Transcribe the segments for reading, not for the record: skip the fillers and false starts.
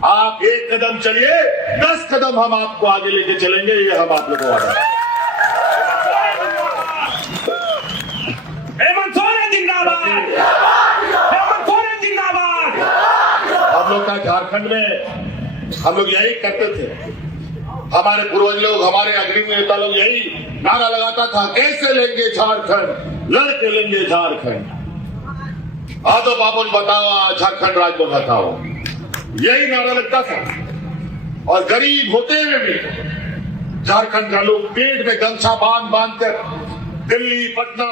आप एक कदम चलिए, 10 कदम हम आपको आगे लेके चलेंगे, ये हम आप लोगों को वादा। हेमंत सोरेन जिंदाबाद, हेमंत सोरेन जिंदाबाद। हम लोग का झारखंड में हम लोग यही करते थे, हमारे पूर्वज लोग, हमारे अग्रणी नेता लोग यही नारा लगाता था, कैसे लेंगे झारखंड, लड़के लेंगे झारखंड। हाँ तो बाबू बताओ झारखंड राज्य बताओ, यही नारा लगता था। और गरीब होते हुए भी झारखंड का लोग पेट में गमछा बांध बांध कर दिल्ली, पटना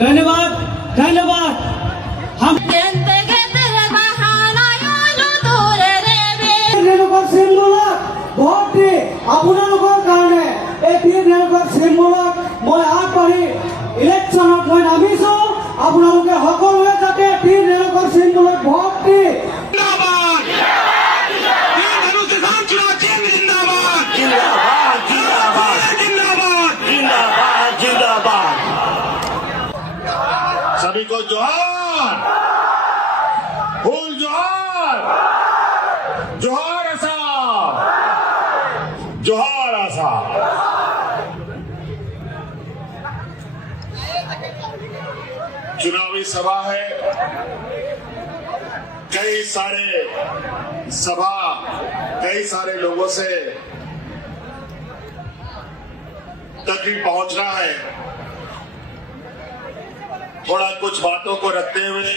धन्यवाद धन्यवाद। हम ভোট দি আপোনালোকৰ কাৰণে এই বীৰ ৰেণুকা সিংহক মই আগবাঢ়ি ইলেকশ্যনত মই নামিছো। আপোনালোকে সকলোৱে যাতে বীৰ ৰেণুকা সিংহক ভোট দি सभी को जोहार, फूल जोहार, जोहार आसाम, जोहार आसाम। चुनावी सभा है, कई सारे लोगों से तक भी पहुंचना है। थोड़ा कुछ बातों को रखते हुए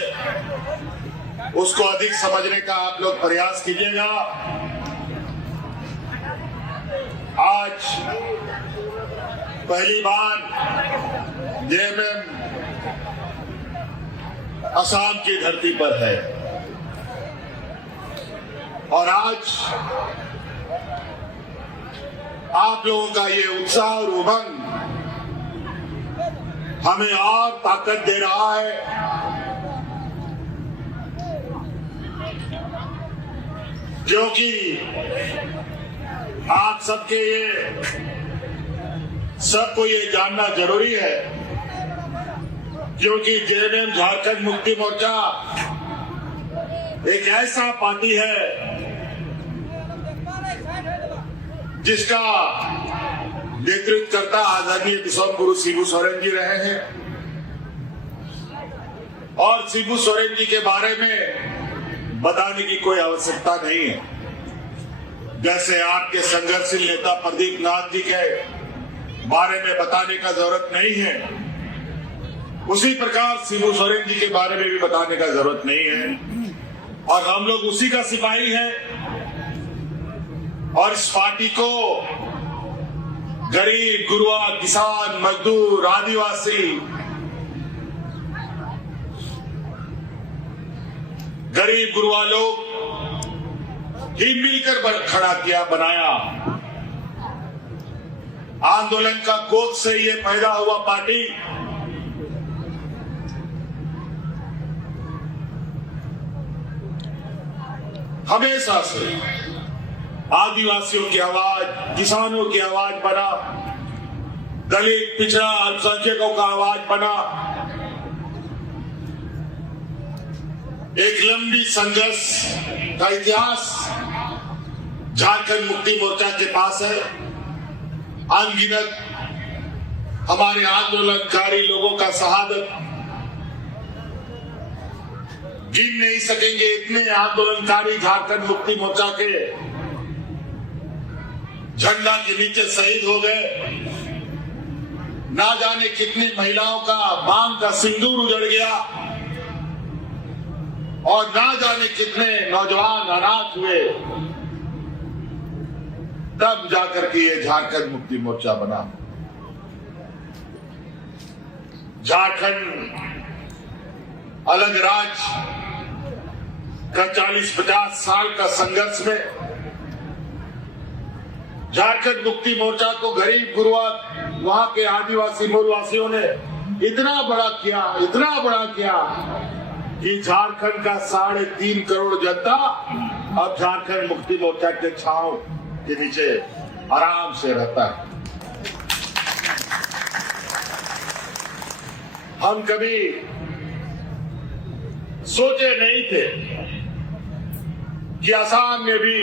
उसको अधिक समझने का आप लोग प्रयास कीजिएगा। आज पहली बार जेएमएम असम की धरती पर है और आज आप लोगों का ये उत्साह और उमंग हमें और ताकत दे रहा है। क्योंकि आप सबको ये जानना जरूरी है, क्योंकि जेएमएम झारखंड मुक्ति मोर्चा एक ऐसा पार्टी है जिसका नेतृत्व करता आदरणीय विश्व गुरु शिबू सोरेन जी रहे हैं। और शिबू सोरेन जी के बारे में बताने की कोई आवश्यकता नहीं है। जैसे आपके संघर्षशील नेता प्रदीप नाथ जी के बारे में बताने का जरूरत नहीं है, उसी प्रकार शिबू सोरेन जी के बारे में भी बताने का जरूरत नहीं है। और हम लोग उसी का सिपाही हैं। और इस पार्टी को गरीब, गुरुआ, किसान, मजदूर, आदिवासी, गरीब गुरुआ लोग ही मिलकर खड़ा किया, बनाया। आंदोलन का कोख से ये पैदा हुआ पार्टी हमेशा से आदिवासियों की आवाज, किसानों की आवाज बना, दलित, पिछड़ा, अल्पसंख्यकों का आवाज बना। एक लंबी संघर्ष का इतिहास झारखंड मुक्ति मोर्चा के पास है। अनगिनत हमारे आंदोलनकारी लोगों का शहादत, गिन नहीं सकेंगे इतने आंदोलनकारी झारखंड मुक्ति मोर्चा के झंडा के नीचे शहीद हो गए। ना जाने कितनी महिलाओं का मांग का सिंदूर उजड़ गया और ना जाने कितने नौजवान अनाथ हुए। तब जाकर के ये झारखंड मुक्ति मोर्चा बना। झारखंड अलग राज्य का 40-50 साल का संघर्ष में झारखंड मुक्ति मोर्चा को गरीब गुरुआ वहां के आदिवासी मूलवासियों ने इतना बड़ा किया कि झारखंड का 3.5 करोड़ जनता अब झारखंड मुक्ति मोर्चा के छांव के नीचे आराम से रहता है। हम कभी सोचे नहीं थे कि असम में भी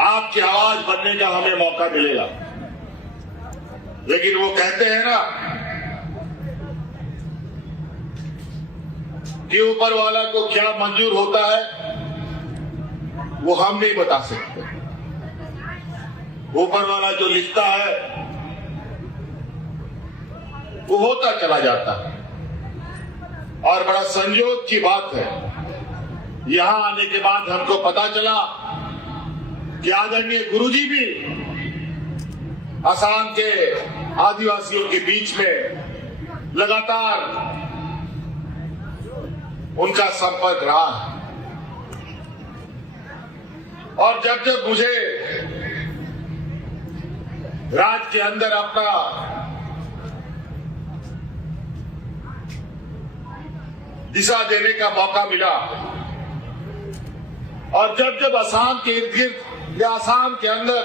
आपकी आवाज बनने का हमें मौका मिलेगा, लेकिन वो कहते हैं ना कि ऊपर वाला को क्या मंजूर होता है वो हम नहीं बता सकते। ऊपर वाला जो लिखता है वो होता चला जाता है। और बड़ा संयोग की बात है, यहां आने के बाद हमको पता चला कि आदरणीय गुरुजी भी असम के आदिवासियों के बीच में लगातार उनका संपर्क रहा है। और जब मुझे राज्य के अंदर अपना दिशा देने का मौका मिला और जब असम के इर्द गिर्द या असम के अंदर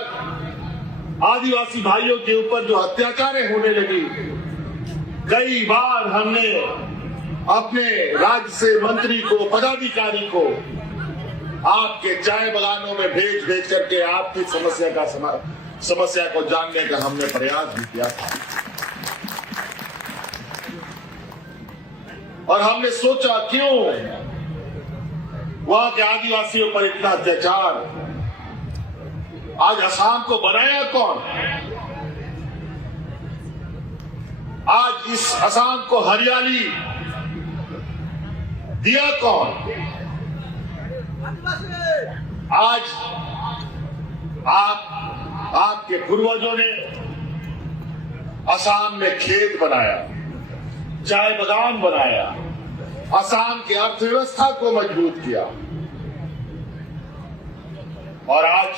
आदिवासी भाइयों के ऊपर जो अत्याचारें होने लगी, कई बार हमने अपने राज्य से मंत्री को, पदाधिकारी को आपके चाय बागानों में भेज करके आपकी समस्या को जानने का हमने प्रयास भी किया था। और हमने सोचा क्यों वहां के आदिवासियों पर इतना अत्याचार, आज असम को बनाया कौन? आज इस असम को हरियाली दिया कौन? आज आपके पूर्वजों ने असम में खेत बनाया, चाय बागान बनाया, असम की अर्थव्यवस्था को मजबूत किया। और आज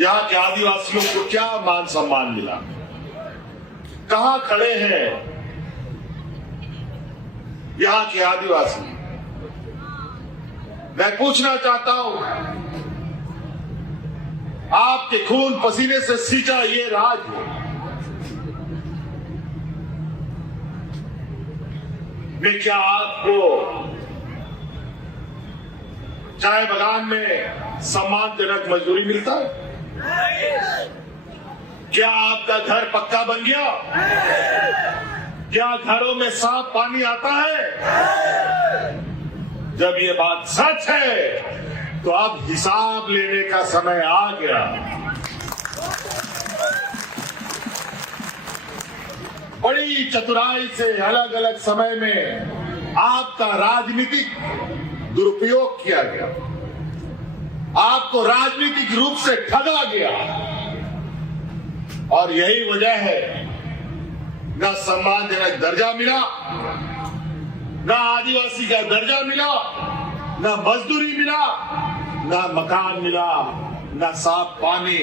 यहाँ के आदिवासियों को क्या मान सम्मान मिला? कहां खड़े हैं यहाँ के आदिवासी? मैं पूछना चाहता हूं, आपके खून पसीने से सींचा ये राज्य में क्या आपको चाय बागान में सम्मानजनक मजदूरी मिलता है? क्या आपका घर पक्का बन गया? क्या घरों में साफ पानी आता है? जब ये बात सच है तो अब हिसाब लेने का समय आ गया। बड़ी चतुराई से अलग अलग समय में आपका राजनीतिक दुरुपयोग किया गया, आपको राजनीतिक रूप से ठगा गया। और यही वजह है न सम्मानजनक दर्जा मिला, न आदिवासी का दर्जा मिला, न मजदूरी मिला, न मकान मिला, न साफ पानी,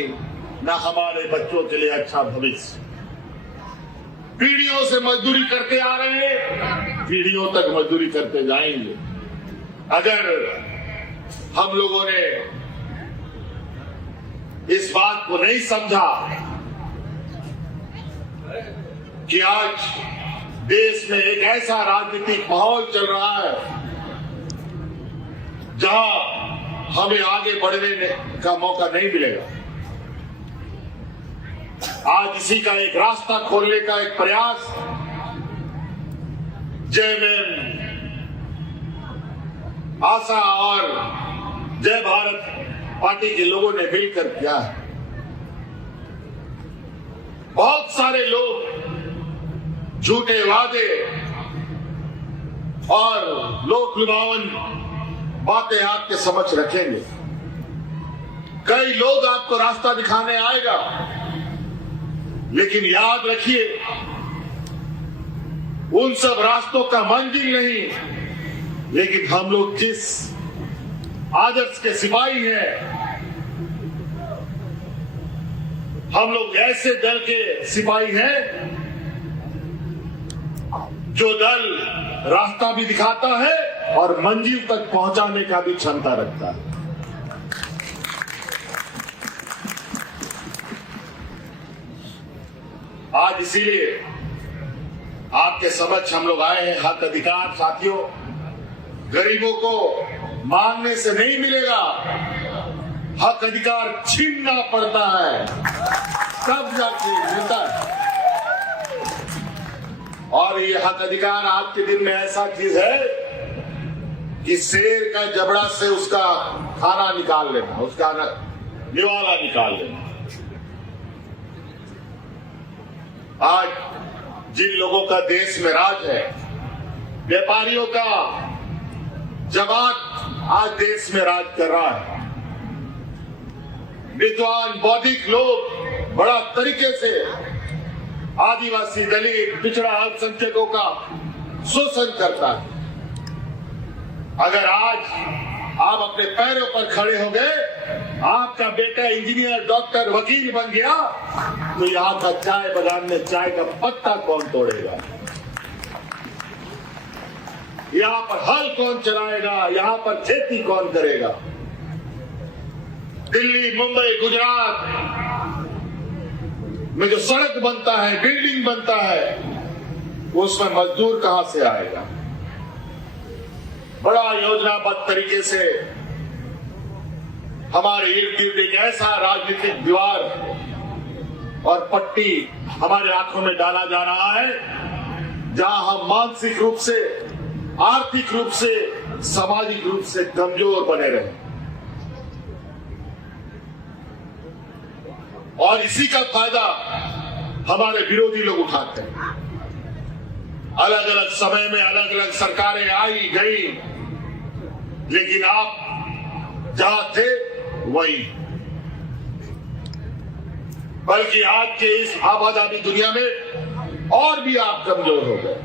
न हमारे बच्चों के लिए अच्छा भविष्य। पीढ़ियों से मजदूरी करते आ रहे हैं, पीढ़ियों तक मजदूरी करते जाएंगे। अगर हम लोगों ने इस बात को नहीं समझा कि आज देश में एक ऐसा राजनीतिक माहौल चल रहा है जहां हमें आगे बढ़ने का मौका नहीं मिलेगा। आज इसी का एक रास्ता खोलने का एक प्रयास जयमेम, आशा और जय भारत पार्टी के लोगों ने मिलकर किया है। बहुत सारे लोग झूठे वादे और लोक लुभावन बातें आपके समक्ष रखेंगे। कई लोग आपको रास्ता दिखाने आएगा, लेकिन याद रखिए उन सब रास्तों का मंजिल नहीं, लेकिन हम लोग जिस आदर्श के सिपाही हैं, हम लोग ऐसे दल के सिपाही हैं जो दल रास्ता भी दिखाता है और मंजिल तक पहुंचाने का भी क्षमता रखता है। आज इसीलिए आपके समक्ष हम लोग आए हैं। हक अधिकार साथियों गरीबों को मांगने से नहीं मिलेगा, हक अधिकार छीनना पड़ता है तब जाके मिलता है। और ये हक अधिकार आज के दिन में ऐसा चीज है कि शेर का जबड़ा से उसका खाना निकाल लेना, उसका निवाला निकाल लेना। आज जिन लोगों का देश में राज है, व्यापारियों का जमात आज देश में राज कर रहा है। विद्वान बौद्धिक लोग बड़ा तरीके से आदिवासी, दलित, पिछड़ा, अल्पसंख्यकों का शोषण करता है। अगर आज आप अपने पैरों पर खड़े हो गए, आपका बेटा इंजीनियर, डॉक्टर, वकील बन गया, तो यहाँ का चाय बागान में चाय का पत्ता कौन तोड़ेगा? यहाँ पर हल कौन चलाएगा? यहाँ पर खेती कौन करेगा? दिल्ली, मुंबई, गुजरात में जो सड़क बनता है, बिल्डिंग बनता है, उसमें मजदूर कहां से आएगा? बड़ा योजनाबद्ध तरीके से हमारे इर्द गिर्द एक ऐसा राजनीतिक दीवार और पट्टी हमारे आंखों में डाला जा रहा है जहां हम मानसिक रूप से, आर्थिक रूप से, सामाजिक रूप से कमजोर बने रहे। और इसी का फायदा हमारे विरोधी लोग उठाते हैं। अलग अलग समय में अलग अलग सरकारें आई गई, लेकिन आप जहां थे वही। बल्कि आज के इस आबादी दुनिया में और भी आप कमजोर हो गए।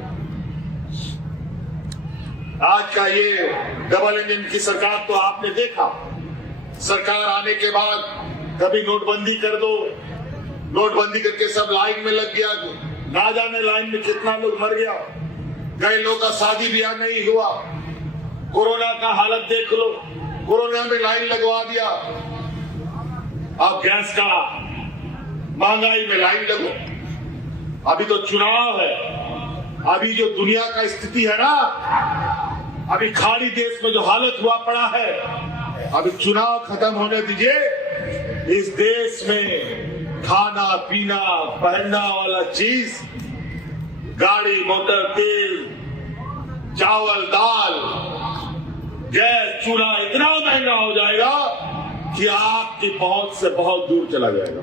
आज का ये डबल इंजन की सरकार तो आपने देखा। सरकार आने के बाद कभी नोटबंदी कर दो, नोटबंदी करके सब लाइन में लग गया, ना जाने लाइन में कितना लोग मर गया। कई लोगों का शादी ब्याह नहीं हुआ। कोरोना का हालत देख लो, कोरोना में लाइन लगवा दिया। अब गैस का महंगाई में लाइन लगो। अभी तो चुनाव है, अभी जो दुनिया का स्थिति है ना, अभी खाड़ी देश में जो हालत हुआ पड़ा है, अभी चुनाव खत्म होने दीजिए। इस देश में खाना पीना पहनना वाला चीज, गाड़ी मोटर, तेल, चावल, दाल, गैस, चूल्हा इतना महंगा हो जाएगा कि आपकी पहुंच से बहुत दूर चला जाएगा।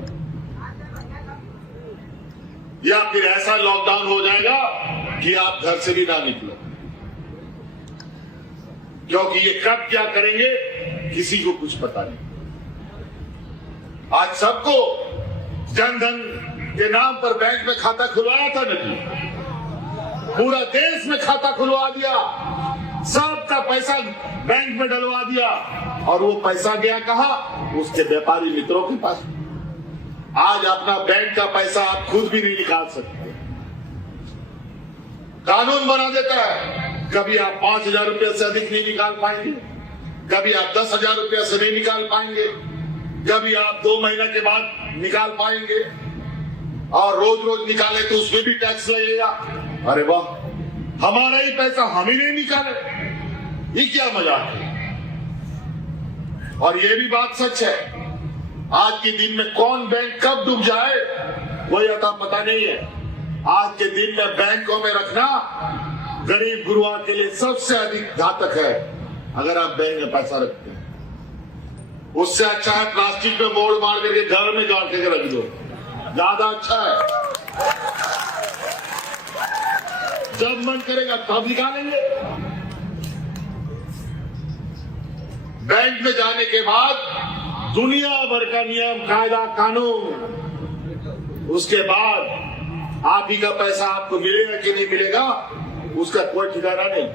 या फिर ऐसा लॉकडाउन हो जाएगा कि आप घर से भी ना निकलो, क्योंकि ये कब क्या करेंगे किसी को कुछ पता नहीं। आज सबको जनधन के नाम पर बैंक में खाता खुलवाया था नहीं, पूरा देश में खाता खुलवा दिया, सबका पैसा बैंक में डलवा दिया। और वो पैसा गया कहां? उसके व्यापारी मित्रों के पास। आज अपना बैंक का पैसा आप खुद भी नहीं निकाल सकते। कानून बना देता है, कभी आप 5,000 रुपये से अधिक नहीं निकाल पाएंगे, कभी आप 10,000 रुपये से नहीं निकाल पाएंगे, कभी आप 2 महीने के बाद निकाल पाएंगे, और रोज रोज निकाले तो उसमें भी टैक्स लगेगा। अरे वाह, हमारा ही पैसा हम ही नहीं निकाले, ये क्या मजाक है। और ये भी बात सच है, आज के दिन में कौन बैंक कब डूब जाए कोई अता पता नहीं है। आज के दिन में बैंकों में रखना गरीब गुरुआ के लिए सबसे अधिक घातक है। अगर आप बैंक में पैसा रखते हैं, उससे अच्छा है प्लास्टिक में मोड़ मार करके घर में गाड़ के रख दो, ज्यादा अच्छा है। जब मन करेगा तब निकालेंगे। बैंक में जाने के बाद दुनिया भर का नियम कायदा कानून, उसके बाद आप ही का पैसा आपको मिलेगा कि नहीं मिलेगा उसका कोई ठिकाना नहीं।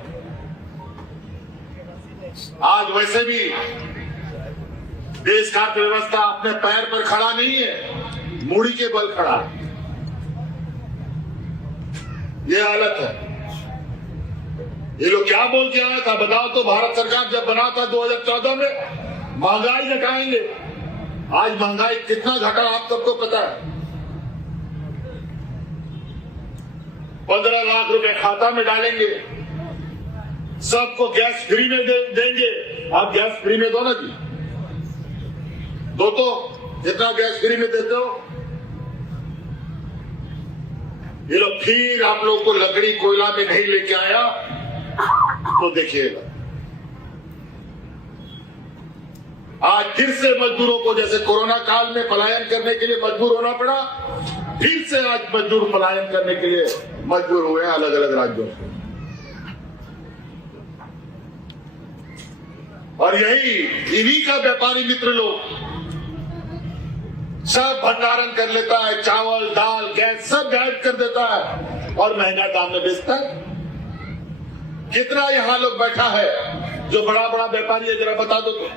आज वैसे भी देश का अर्थव्यवस्था अपने पैर पर खड़ा नहीं है, मूड़ी के बल खड़ा है। ये हालत है। ये लोग क्या बोल के आया था बताओ तो? भारत सरकार जब बना था 2014 में महंगाई घटाएंगे। आज महंगाई कितना घटा आप सबको पता है। 15 लाख रुपए खाता में डालेंगे, सबको गैस फ्री में देंगे। आप गैस फ्री में दो ना जी, दो तो, जितना गैस फ्री में देते हो। ये लोग फिर आप लोग को लकड़ी कोयला में नहीं लेके आया तो देखिएगा। आज फिर से मजदूरों को जैसे कोरोना काल में पलायन करने के लिए मजबूर होना पड़ा, फिर से आज मजदूर पलायन करने के लिए मजबूर हुए हैं अलग अलग राज्यों से। और यही इन्हीं का व्यापारी मित्र लोग सब भंडारण कर लेता है, चावल दाल गैस सब गायब कर देता है और महंगा दाम में बेचता है। कितना यहां लोग बैठा है जो बड़ा बड़ा व्यापारी है, जरा बता दो तो।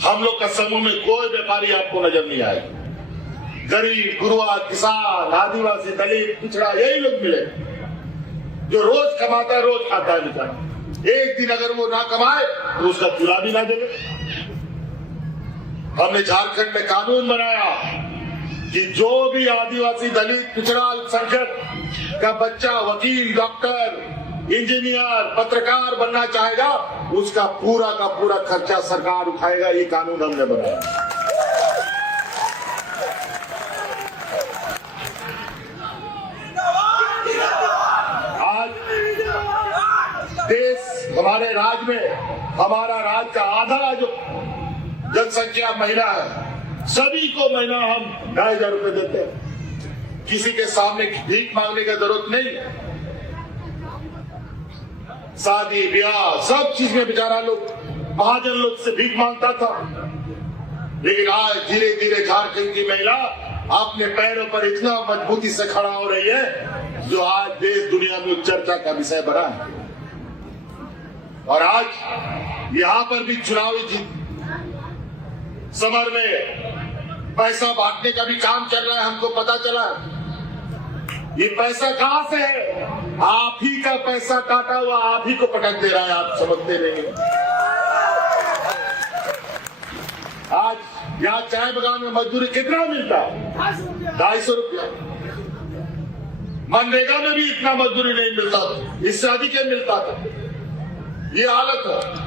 हम लोग का समूह में कोई व्यापारी आपको नजर नहीं आएगा। गरीब गुरुआ किसान आदिवासी दलित पिछड़ा यही लोग मिले जो रोज कमाता है रोज खाता है बेचारा। एक दिन अगर वो ना कमाए तो उसका चूल्हा भी ना देवे। हमने झारखंड में कानून बनाया कि जो भी आदिवासी दलित पिछड़ा अल्पसंख्यक का बच्चा वकील डॉक्टर इंजीनियर पत्रकार बनना चाहेगा उसका पूरा का पूरा खर्चा सरकार उठाएगा। ये कानून हमने बनाया। आज देश हमारे राज्य में, हमारा राज्य का आधा जो जनसंख्या महिला है, सभी को महीना हम 2,500 रुपए देते हैं। किसी के सामने भीख मांगने की जरूरत नहीं। शादी ब्याह सब चीज में बेचारा लोग महाजन लोग से भीख मांगता था, लेकिन आज धीरे धीरे झारखंड की महिला अपने पैरों पर इतना मजबूती से खड़ा हो रही है जो आज देश दुनिया में चर्चा का विषय बना है। और आज यहां पर भी चुनावी जीत समर में पैसा बांटने का भी काम चल रहा है। हमको पता चला ये पैसा कहां से है। आप ही का पैसा काटा हुआ आप ही को पटक दे रहा है, आप समझते नहीं। आज यहाँ चाय बगान में मजदूरी कितना मिलता है? 250 रुपया। मनरेगा में भी इतना मजदूरी नहीं मिलता, इससे अधिक मिलता था। ये हालत है।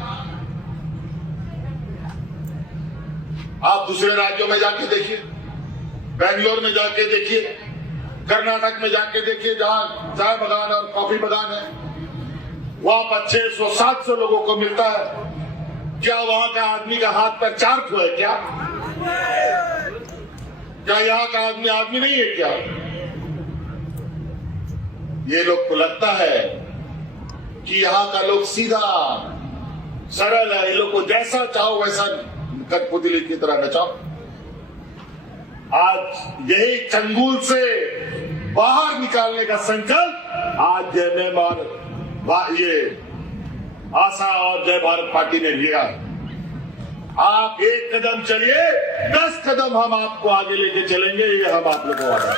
आप दूसरे राज्यों में जाके देखिए, बेंगलोर में जाके देखिए, कर्नाटक में जाके देखिए जहां चाय बगान और कॉफी बगान है, वहां पर 600-700 लोगों को मिलता है। क्या वहां का आदमी का हाथ पर 4 ठो है क्या? क्या यहाँ का आदमी आदमी नहीं है क्या? ये लोग को लगता है कि यहाँ का लोग सीधा सरल है, ये लोग को जैसा चाहो वैसा कठपुतली की तरह नचाओ। आज यही चंगुल से बाहर निकालने का संकल्प आज जय भारत ये आशा और जय भारत पार्टी ने लिया। आप एक कदम चलिए, 10 कदम हम आपको आगे लेके चलेंगे। ये हम आप लोगों को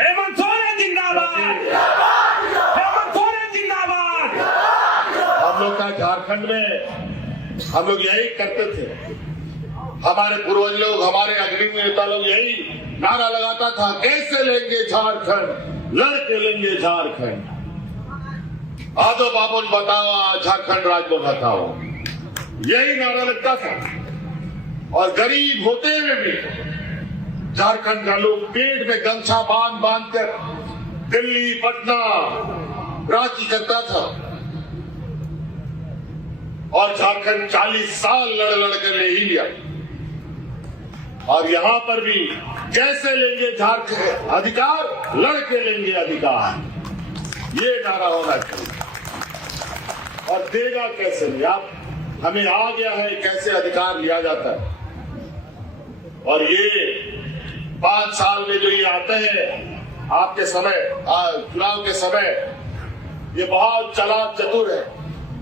हेमंत सोरेन जिंदाबाद, हेमंत सोरेन जिंदाबाद। हम लोग का झारखंड में हम लोग यही करते थे। हमारे पूर्वज लोग, हमारे अग्रणी नेता लोग यही नारा लगाता था, कैसे लेंगे झारखंड, लड़के लेंगे झारखंड। आदो बाबुल बताओ झारखंड राज को बताओ, यही नारा लगता था। और गरीब होते हुए भी झारखंड का लोग पेट में गमछा बांध बांध कर दिल्ली, पटना, रांची करता था। और झारखंड 40 साल लड़ कर ले ही लिया। और यहां पर भी कैसे लेंगे झारखंड अधिकार, लड़के लेंगे अधिकार, ये नारा होना चाहिए। और देगा कैसे नहीं, आप हमें आ गया है कैसे अधिकार लिया जाता है। और ये 5 साल में जो ये आते हैं आपके समय, चुनाव के समय, ये बहुत चालाक चतुर है।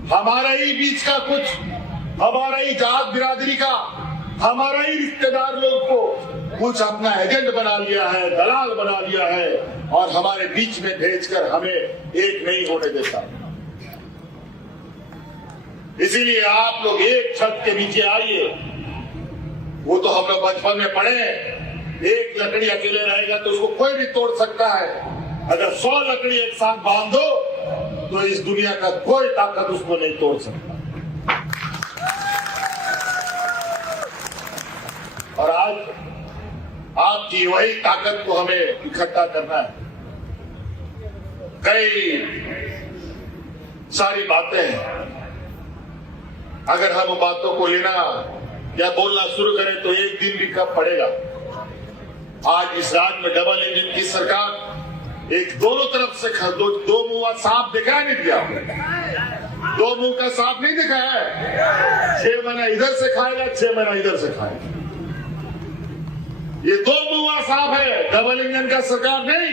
हमारा ही बीच का कुछ, हमारा ही जात बिरादरी का, हमारा ही रिश्तेदार लोग को कुछ अपना एजेंट बना लिया है, दलाल बना लिया है, और हमारे बीच में भेजकर हमें एक नहीं होने देता। इसीलिए आप लोग एक छत के नीचे आइए। वो तो हम लोग बचपन में पढ़े, एक लकड़ी अकेले रहेगा तो उसको कोई भी तोड़ सकता है, अगर 100 लकड़ी एक साथ बांध दो तो इस दुनिया का कोई ताकत उसको नहीं तोड़ सकता। और आज आपकी वही ताकत को हमें इकट्ठा करना है। कई सारी बातें हैं, अगर हम बातों को लेना या बोलना शुरू करें तो एक दिन भी कब पड़ेगा। आज इस राज्य में डबल इंजन की सरकार एक दोनों तरफ से दो मुंह सांप दिखाया नहीं दिया, दो मुंह का सांप नहीं दिखाया है। 6 महीना इधर से खाएगा, 6 महीना इधर से खाएगा, ये दो मुंह सांप है, डबल इंजन का सरकार नहीं।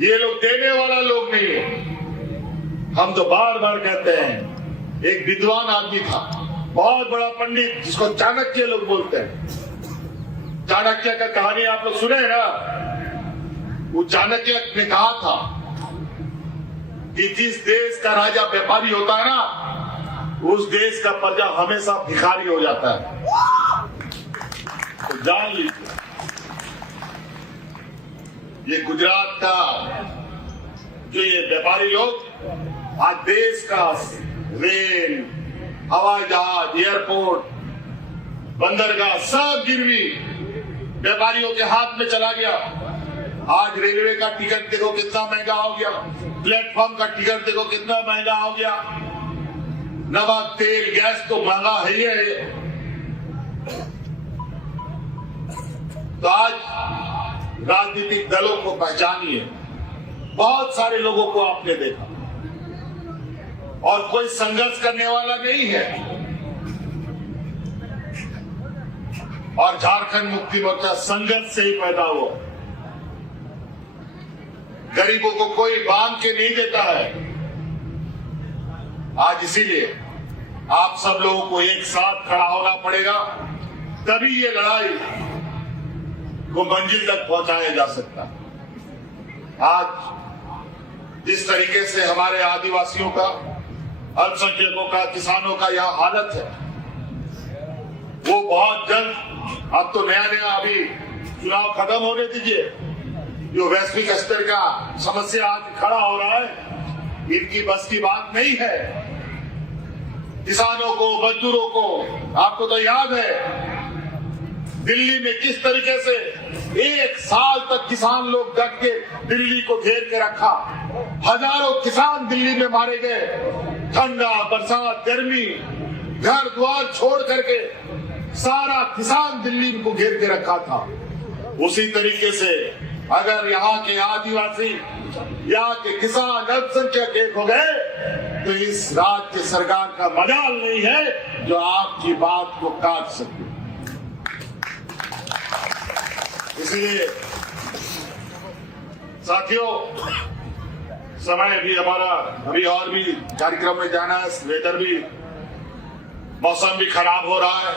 ये लोग देने वाला लोग नहीं है। हम तो बार बार कहते हैं, एक विद्वान आदमी था, बहुत बड़ा पंडित, जिसको चाणक्य लोग बोलते हैं। चाणक्य का कहानी आप लोग सुने ना। वो चाणक्य ने कहा था कि जिस देश का राजा व्यापारी होता है ना, उस देश का प्रजा हमेशा भिखारी हो जाता है। तो जान लीजिए, ये गुजरात का जो ये व्यापारी लोग आज देश का रेल, हवाई जहाज, एयरपोर्ट, बंदरगाह सब गिरवी व्यापारियों के हाथ में चला गया। आज रेलवे का टिकट देखो कितना महंगा हो गया, प्लेटफॉर्म का टिकट देखो कितना महंगा हो गया, नमक, तेल, गैस तो महंगा है ही है। तो आज राजनीतिक दलों को पहचानिए। बहुत सारे लोगों को आपने देखा और कोई संघर्ष करने वाला नहीं है। और झारखंड मुक्ति मोर्चा संघर्ष से ही पैदा हुआ। गरीबों को कोई बांध के नहीं देता है। आज इसीलिए आप सब लोगों को एक साथ खड़ा होना पड़ेगा, तभी ये लड़ाई को मंजिल तक पहुंचाया जा सकता है। आज जिस तरीके से हमारे आदिवासियों का, अल्पसंख्यकों का, किसानों का यह हालत है, वो बहुत जल्द, अब तो नया नया अभी चुनाव खत्म होने दीजिए, जो वैश्विक स्तर का समस्या आज खड़ा हो रहा है, इनकी बस की बात नहीं है। किसानों को, मजदूरों को, आपको तो याद है दिल्ली में किस तरीके से 1 साल तक किसान लोग डट के दिल्ली को घेर के रखा। हजारों किसान दिल्ली में मारे गए। ठंडा, बरसात, गर्मी, घर द्वार छोड़ करके सारा किसान दिल्ली को घेर के रखा था। उसी तरीके से अगर यहाँ के आदिवासी, यहाँ के किसान अल्पसंख्यक एक हो गए तो इस राज्य सरकार का मजाल नहीं है जो आपकी बात को काट सके। इसलिए साथियों, समय भी हमारा अभी और भी कार्यक्रम में जाना है, वेदर भी, मौसम भी खराब हो रहा है।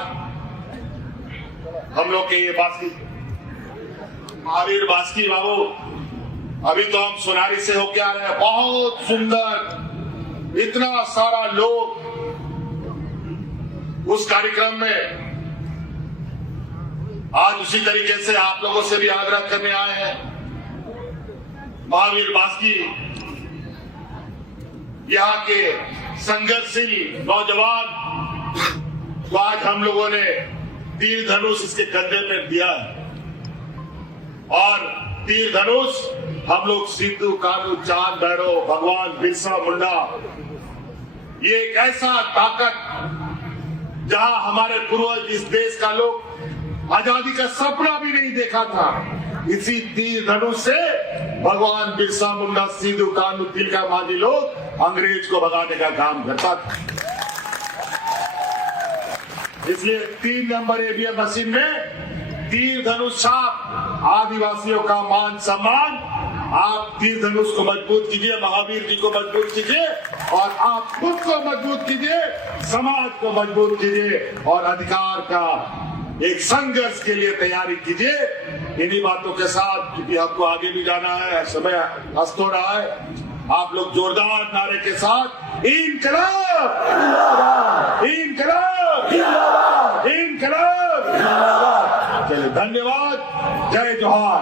हम लोग के ये बास्की, महावीर बास्की बाबू, अभी तो हम सोनारी से होके आ रहे हैं, बहुत सुंदर, इतना सारा लोग उस कार्यक्रम में आज उसी तरीके से आप लोगों से भी आग्रह करने आए हैं। महावीर बास्की यहाँ के संघर्षशील नौजवान को आज हम लोगों ने तीर धनुष इसके कंधे में दिया है और तीर धनुष हम लोग सिद्धू कानू चांद भैरव भगवान बिरसा मुंडा, ये एक ऐसा ताकत जहां हमारे पूर्वज इस देश का लोग आजादी का सपना भी नहीं देखा था, इसी तीर धनुष से भगवान बिरसा मुंडा, सिद्धू कानू, तिलका मांझी लोग अंग्रेज को भगाने का काम करता था। इसलिए 3 नंबर ईवीएम मशीन में तीर धनुष छाप, आदिवासियों का मान सम्मान, आप तीर धनुष को मजबूत कीजिए, महावीर जी को मजबूत कीजिए और आप खुद को मजबूत कीजिए, समाज को मजबूत कीजिए और अधिकार का एक संघर्ष के लिए तैयारी कीजिए। इन्हीं बातों के साथ, क्योंकि हमको आगे भी जाना है, समय अस्त हो रहा है, आप लोग जोरदार नारे के साथ इनकलाब इनकलाब इनकलाब, चलिए धन्यवाद, जय जोहार।